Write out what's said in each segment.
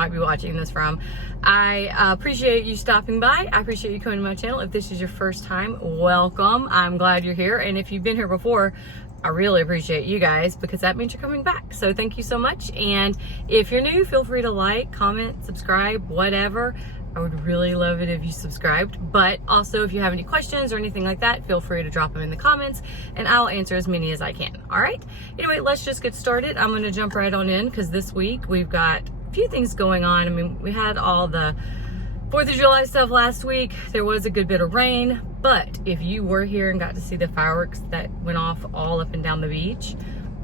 might be watching this from. I appreciate you stopping by. I appreciate you coming to my channel. If this is your first time, welcome. I'm glad you're here. And if you've been here before, I really appreciate you guys because that means you're coming back. So thank you so much. And if you're new, feel free to like, comment, subscribe, whatever. I would really love it if you subscribed. But also, if you have any questions or anything like that, feel free to drop them in the comments and I'll answer as many as I can. All right. Anyway, let's just get started. I'm going to jump right on in because this week we've got a few things going on. I mean, we had all the 4th of July stuff last week. There was a good bit of rain, but if you were here and got to see the fireworks that went off all up and down the beach,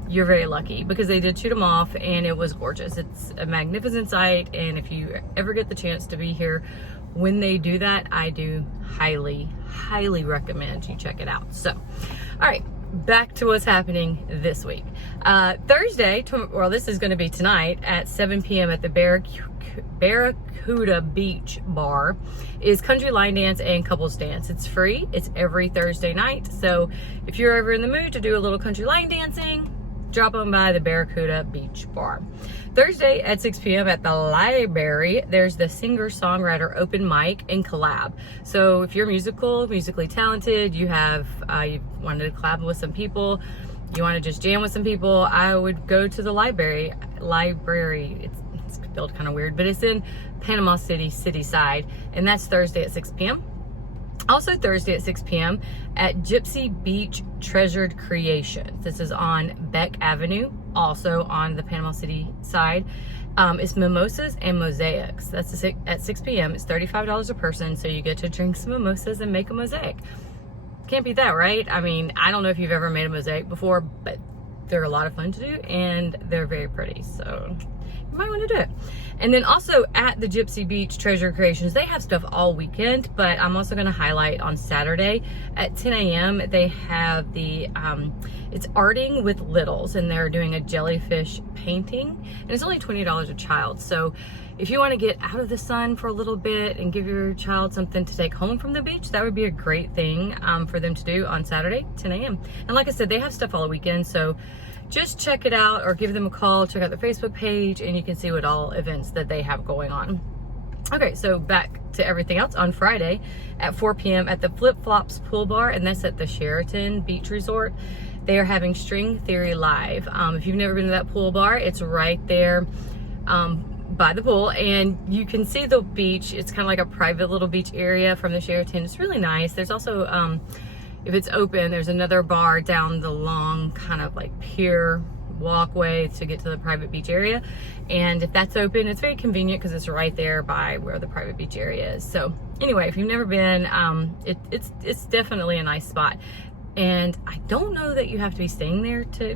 you're very lucky because they did shoot them off and it was gorgeous. It's a magnificent sight, and if you ever get the chance to be here when they do that, I do highly, highly recommend you check it out. So, all right, back to what's happening this week. Thursday, well, this is going to be tonight at 7 p.m. at the Barracuda Beach Bar is country line dance and couples dance. It's free. It's every Thursday night. So if you're ever in the mood to do a little country line dancing, drop on by the Barracuda Beach Bar. Thursday at 6 p.m. at the library, there's the singer-songwriter open mic and collab. So if you're musically talented, you wanted to collab with some people, you want to just jam with some people, I would go to the library. It's spelled kind of weird, but it's in Panama City, side, and that's Thursday at 6 p.m. Also Thursday at 6 p.m. at Gypsy Beach Treasured Creations. This is on Beck Avenue, also on the Panama City side. It's mimosas and mosaics. That's at 6 p.m. It's $35 a person, so you get to drink some mimosas and make a mosaic. Can't beat that, right? I mean, I don't know if you've ever made a mosaic before, but they're a lot of fun to do and they're very pretty, so you might want to do it. And then also at the Gypsy Beach Treasure Creations, they have stuff all weekend, but I'm also going to highlight on Saturday at 10 a.m. they have the it's Arting with Littles, and they're doing a jellyfish painting, and it's only $20 a child. So if you want to get out of the sun for a little bit and give your child something to take home from the beach, that would be a great thing for them to do on Saturday, 10 a.m. And like I said, they have stuff all weekend, so just check it out or give them a call, check out their Facebook page, and you can see what all events that they have going on. Okay, so back to everything else. On Friday at 4 p.m. at the Flip Flops Pool Bar, and that's at the Sheraton Beach Resort. They are having String Theory Live. If you've never been to that pool bar, it's right there by the pool, and you can see the beach. It's kind of like a private little beach area from the Sheraton. It's really nice. There's also, if it's open, there's another bar down the long kind of like pier walkway to get to the private beach area. And if that's open, it's very convenient because it's right there by where the private beach area is. So anyway, if you've never been, it's definitely a nice spot. And I don't know that you have to be staying there to,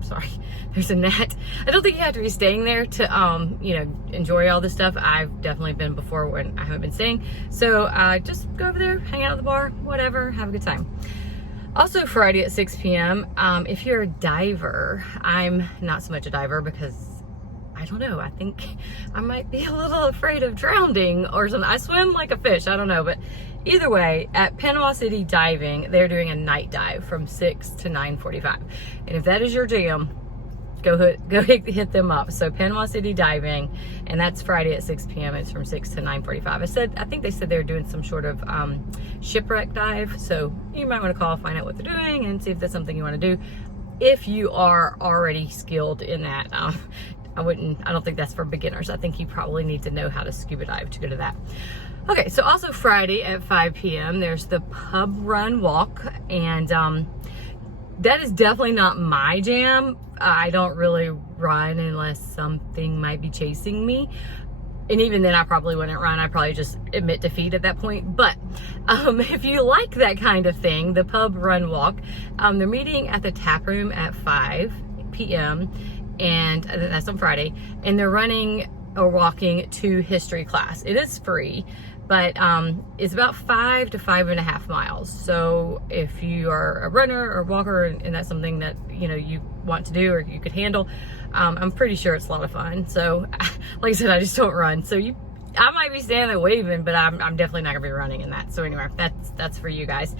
sorry, there's a net. I don't think you have to be staying there to, enjoy all this stuff. I've definitely been before when I haven't been staying. So just go over there, hang out at the bar, whatever, have a good time. Also Friday at 6 p.m., if you're a diver, I'm not so much a diver because I don't know, I think I might be a little afraid of drowning or something. I swim like a fish, I don't know, but either way, at Panama City Diving, they're doing a night dive from 6 to 9:45. And if that is your jam, go hit them up. So Panama City Diving, and that's Friday at 6 p.m. It's from 6 to 9:45. I think they said they're doing some sort of shipwreck dive. So you might want to call, find out what they're doing, and see if that's something you want to do. If you are already skilled in that, I don't think that's for beginners. I think you probably need to know how to scuba dive to go to that. Okay, so also Friday at 5 p.m. there's the pub run walk, and that is definitely not my jam. I don't really run unless something might be chasing me. And even then I probably wouldn't run. I'd probably just admit defeat at that point. But if you like that kind of thing, the pub run walk, they're meeting at the tap room at 5 p.m. and that's on Friday. And they're running or walking to history class. It is free, but it's about 5 to 5.5 miles. So if you are a runner or walker and that's something that you want to do or you could handle, I'm pretty sure it's a lot of fun. So like I said, I just don't run. So I might be standing there waving, but I'm definitely not gonna be running in that. So anyway, that's for you guys.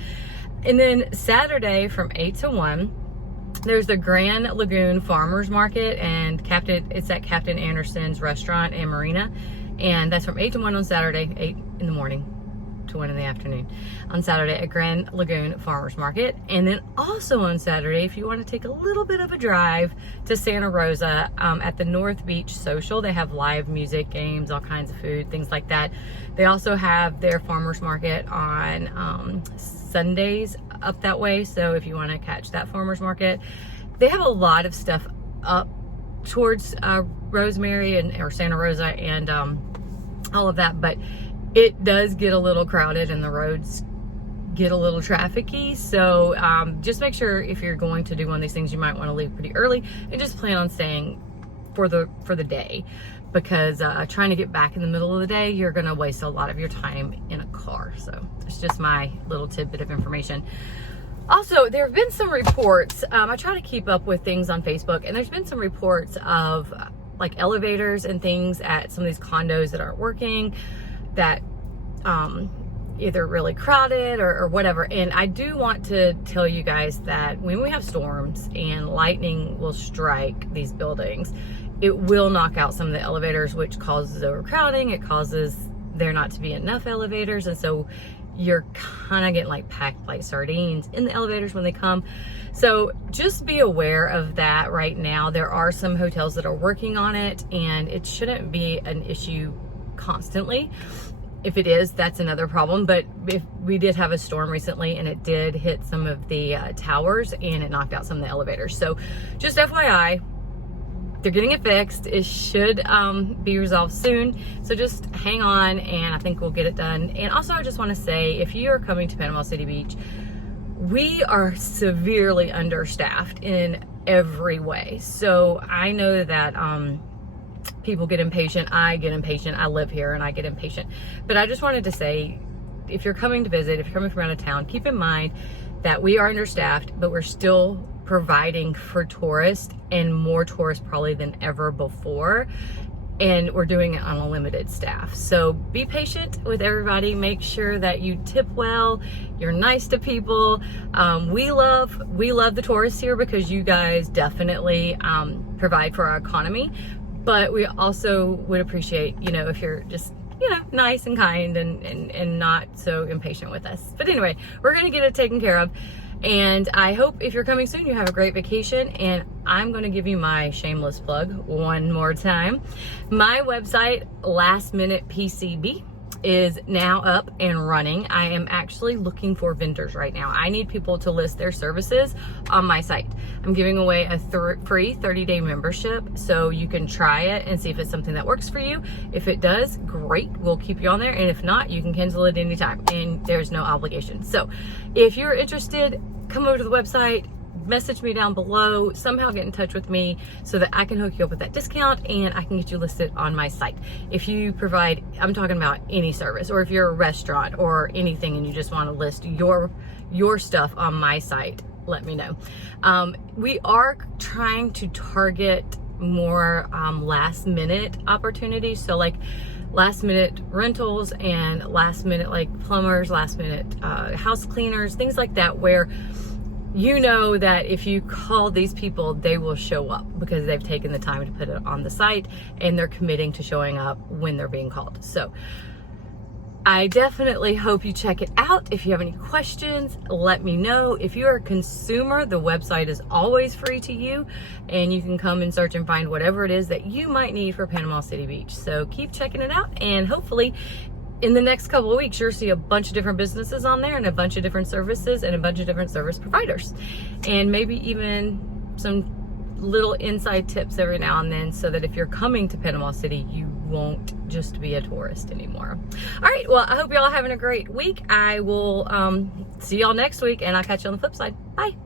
And then Saturday from 8 to 1, There's the Grand Lagoon Farmers Market, and it's at Captain Anderson's Restaurant and Marina, and that's from 8 to 1 on Saturday, 8 in the morning to 1 in the afternoon on Saturday at Grand Lagoon Farmers Market. And then also on Saturday, if you want to take a little bit of a drive to Santa Rosa, at the North Beach Social, they have live music, games, all kinds of food, things like that. They also have their farmers market on Sundays up that way, so if you want to catch that farmers market, they have a lot of stuff up towards Rosemary or Santa Rosa and all of that, but it does get a little crowded and the roads get a little trafficy. So just make sure if you're going to do one of these things, you might want to leave pretty early and just plan on staying for the day, because trying to get back in the middle of the day, you're going to waste a lot of your time in a car. So it's just my little tidbit of information. Also, there have been some reports, I try to keep up with things on Facebook, and there's been some reports of like elevators and things at some of these condos that aren't working, that either really crowded or whatever. And I do want to tell you guys that when we have storms and lightning will strike these buildings, it will knock out some of the elevators, which causes overcrowding. It causes there not to be enough elevators, and so you're kind of getting like packed like sardines in the elevators when they come. So just be aware of that right now. There are some hotels that are working on it, and it shouldn't be an issue constantly. If it is, that's another problem. But if we did have a storm recently and it did hit some of the towers and it knocked out some of the elevators. So just FYI, they're getting it fixed. It should be resolved soon. So just hang on, and I think we'll get it done. And also, I just want to say, if you are coming to Panama City Beach, we are severely understaffed in every way. So I know that people get impatient. I get impatient. I live here and I get impatient. But I just wanted to say, if you're coming to visit, if you're coming from out of town, keep in mind that we are understaffed, but we're still providing for tourists, and more tourists probably than ever before. And we're doing it on a limited staff. So be patient with everybody. Make sure that you tip well, you're nice to people. We love the tourists here because you guys definitely provide for our economy. But we also would appreciate, if you're just, nice and kind and not so impatient with us. But anyway, we're gonna get it taken care of. And I hope if you're coming soon, you have a great vacation. And I'm going to give you my shameless plug one more time. My website, Last Minute PCB, is now up and running. I am actually looking for vendors right now. I need people to list their services on my site. I'm giving away a free 30-day membership, so you can try it and see if it's something that works for you. If it does, great, we'll keep you on there. And if not, you can cancel it anytime, and there's no obligation. So if you're interested, come over to the website, message me down below, somehow get in touch with me so that I can hook you up with that discount and I can get you listed on my site. If you provide, I'm talking about any service, or if you're a restaurant or anything and you just want to list your stuff on my site, let me know. We are trying to target more last minute opportunities. So like last minute rentals and last minute like plumbers, last minute house cleaners, things like that, where that if you call these people, they will show up because they've taken the time to put it on the site and they're committing to showing up when they're being called. So I definitely hope you check it out. If you have any questions, let me know. If you're a consumer, the website is always free to you, and you can come and search and find whatever it is that you might need for Panama City Beach. So keep checking it out, and hopefully in the next couple of weeks, you'll see a bunch of different businesses on there and a bunch of different services and a bunch of different service providers, and maybe even some little inside tips every now and then, so that if you're coming to Panama City, you won't just be a tourist anymore. All right, well, I hope y'all are having a great week. I will see y'all next week, and I'll catch you on the flip side. Bye.